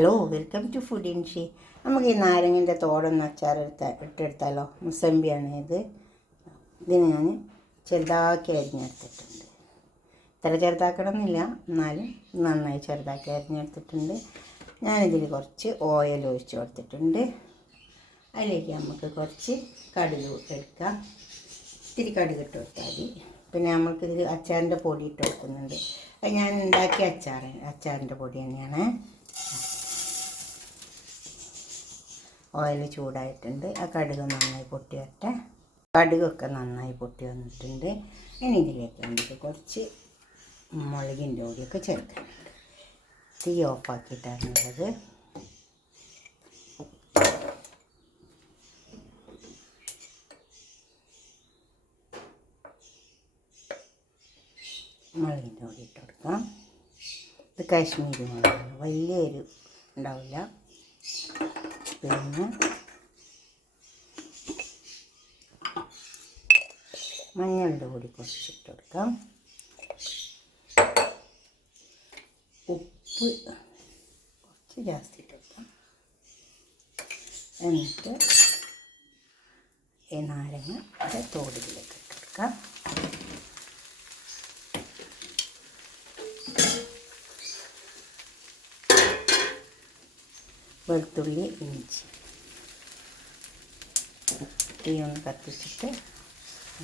Hello, welcome to food ഇൻഷി. നമുക്ക് ഈ നാരങ്ങൻ്റെ തോടൊന്ന് ഇട്ടെടുത്താലോ. മുസമ്പിയാണ് ഇതിന് ഞാൻ ചെറുതാക്കി അരിഞ്ഞെടുത്തിട്ടുണ്ട്. ഇത്ര ചെറുതാക്കണമെന്നില്ല, എന്നാലും നന്നായി ചെറുതാക്കി അരിഞ്ഞെടുത്തിട്ടുണ്ട്. ഞാനിതിൽ കുറച്ച് ഓയിൽ ഒഴിച്ച് കൊടുത്തിട്ടുണ്ട്. അതിലേക്ക് നമുക്ക് കുറച്ച് കടുക് എടുക്കാം. ഇത്തിരി കടുക് ഇട്ട് കൊടുത്താൽ മതി. പിന്നെ നമുക്കിതിൽ അച്ചാറിൻ്റെ പൊടി ഇട്ട് കൊടുക്കുന്നുണ്ട്. അത് ഞാൻ ഉണ്ടാക്കിയ അച്ചാറിൻ്റെ പൊടി തന്നെയാണ്. ഓയിൽ ചൂടായിട്ടുണ്ട്. ആ കടുക് നന്നായി പൊട്ടി വരട്ടെ. കടുകൊക്കെ നന്നായി പൊട്ടി വന്നിട്ടുണ്ട്. ഇനി ഇതിലേക്ക് നമുക്ക് കുറച്ച് മുളകിൻ്റെ പൊടിയൊക്കെ ചേർക്കാനുണ്ട്. തീ ഓഫാക്കിയിട്ടാണുള്ളത്. മുളകിൻ്റെ പൊടി ഇട്ട് കൊടുക്കാം. ഇത് കാശ്മീരി മുളകാണ്, വലിയ എരിവ് ഉണ്ടാവില്ല. പിന്നെ മഞ്ഞളുടെ പൊടി കുറച്ചിട്ട് കൊടുക്കാം. ഉപ്പ് കുറച്ച് ജാസ്തി ഇട്ട് കൊടുക്കാം. എന്നിട്ട് ഈ നാരങ്ങ തോടിലേക്ക് ഇട്ട് കൊടുക്കാം. വെളുത്തുള്ളി, ഇഞ്ചി തീ ഒന്ന് കത്തിച്ചിട്ട്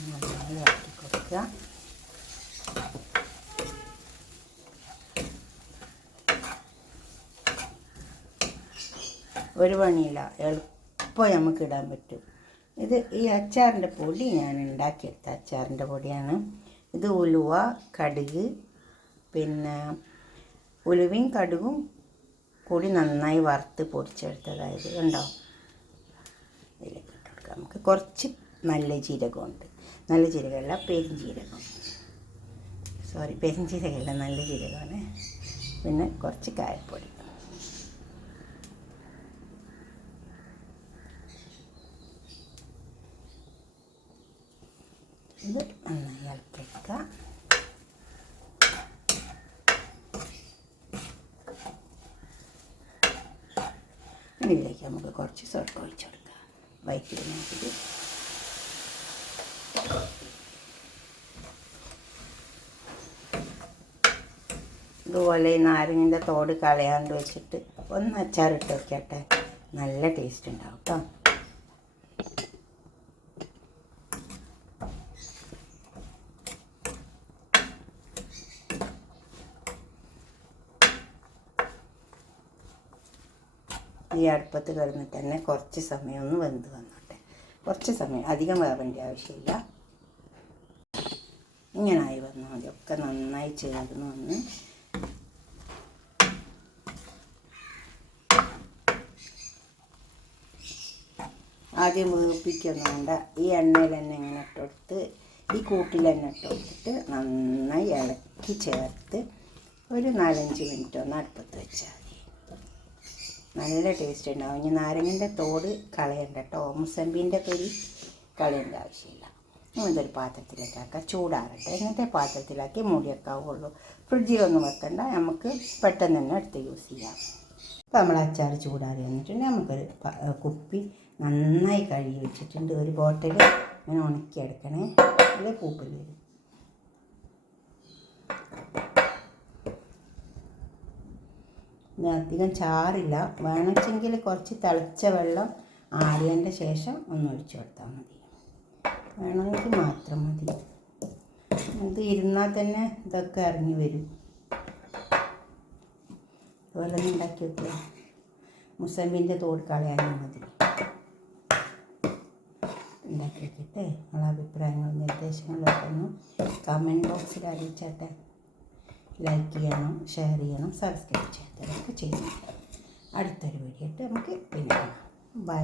നന്നായി ഇളക്കി കൊടുക്കുക. ഒരു പണിയില്ല, എളുപ്പം നമുക്ക് ഇടാൻ പറ്റും. ഈ അച്ചാറിൻ്റെ പൊടി ഞാൻ ഉണ്ടാക്കിയെടുത്ത അച്ചാറിൻ്റെ പൊടിയാണ്. ഇത് ഉലുവ, കടുക്, പിന്നെ ഉലുവയും കടുകും കൂടി നന്നായി വറുത്ത് പൊടിച്ചെടുത്തതായത് കണ്ടോ. ഇതിലേക്ക് ഇട്ട് കൊടുക്കാം. നമുക്ക് കുറച്ച് നല്ല ജീരകമുണ്ട്. നല്ല ജീരകമല്ല, പെരിഞ്ജീരകം. പെരിഞ്ജീരകമല്ല, നല്ല ജീരകമാണ്. പിന്നെ കുറച്ച് കായപ്പൊടി. ഇത് നന്നായി ഇളക്കിയെടുക്കുക. ഇതിലേക്ക് നമുക്ക് കുറച്ച് സോഡ ഒഴിച്ച് കൊടുക്കാം. വയറ്റിലേക്ക് ഇതുപോലെ നാരങ്ങൻ്റെ തോട് കളയാണ്ട് വെച്ചിട്ട് ഒന്ന് അച്ചാറിട്ട് വയ്ക്കട്ടെ. നല്ല ടേസ്റ്റ് ഉണ്ടാവും കേട്ടോ. ഈ അടുപ്പത്ത് കിടന്നിട്ട് തന്നെ കുറച്ച് സമയം ഒന്ന് വെന്ത് വന്നോട്ടെ. കുറച്ച് സമയം, അധികം വേവേണ്ട ആവശ്യമില്ല. ഇങ്ങനായി വന്നാൽ മതി. ഒക്കെ നന്നായി ചേർന്ന് വന്ന് ആദ്യം വേപ്പിക്കൊന്നും വേണ്ട. ഈ എണ്ണയിൽ തന്നെ ഇങ്ങനെ ഇട്ടെടുത്ത് ഈ കൂട്ടിൽ തന്നെ ഇട്ടെടുത്തിട്ട് നന്നായി ഇളക്കി ചേർത്ത് ഒരു 4-5 മിനിറ്റ് ഒന്ന് അടുപ്പത്ത് വെച്ചാൽ നല്ല ടേസ്റ്റ് ഉണ്ടാവും. ഇനി നാരങ്ങൻ്റെ തോട് കളയണ്ട കേട്ടോ. മുസമ്പിൻ്റെ തൊലി കളയേണ്ട ആവശ്യമില്ല. ഇതൊരു പാത്രത്തിലേക്ക് ആക്കാം. ചൂടാറട്ടെ. ഇങ്ങനത്തെ പാത്രത്തിലാക്കി മൂടിയൊക്കെ ആവുള്ളൂ. ഫ്രിഡ്ജിലൊന്നും വെക്കണ്ട, നമുക്ക് പെട്ടെന്ന് തന്നെ എടുത്ത് യൂസ് ചെയ്യാം. അപ്പോൾ നമ്മൾ അച്ചാർ ചൂടാറി വന്നിട്ടുണ്ട്. നമുക്കൊരു കുപ്പി നന്നായി കഴുകി വെച്ചിട്ടുണ്ട്. ഒരു ബോട്ടിൽ ഇങ്ങനെ ഉണക്കിയെടുക്കണേ, അത് പൂപ്പിൽ വരും. അധികം ചാറില്ല. വേണമെങ്കിൽ കുറച്ച് തിളച്ച വെള്ളം ആറിയതിൻ്റെ ശേഷം ഒന്ന് ഒഴിച്ചു കൊടുത്താൽ മതി. വേണമെങ്കിൽ മാത്രം മതി. ഇത് ഇരുന്നാൽ തന്നെ ഇതൊക്കെ ഇറങ്ങി വരും. അതുപോലെ ഉണ്ടാക്കി വെക്കുക. മുസമ്പിൻ്റെ തോട് കളയാനും മതി. ഉണ്ടാക്കി വെച്ചിട്ട് നിങ്ങളുടെ അഭിപ്രായങ്ങളും നിർദ്ദേശങ്ങളൊക്കെ ഒന്ന് കമൻറ്റ് ബോക്സിൽ അറിയിച്ചാട്ടെ. ലൈക്ക് ചെയ്യണം, ഷെയർ ചെയ്യണം, സബ്സ്ക്രൈബ് ചെയ്യാത്തവരൊക്കെ ചെയ്യണം. അടുത്തൊരു വീഡിയോ ആയിട്ട് നമുക്ക് പിന്നെ കാണാം. ബൈ.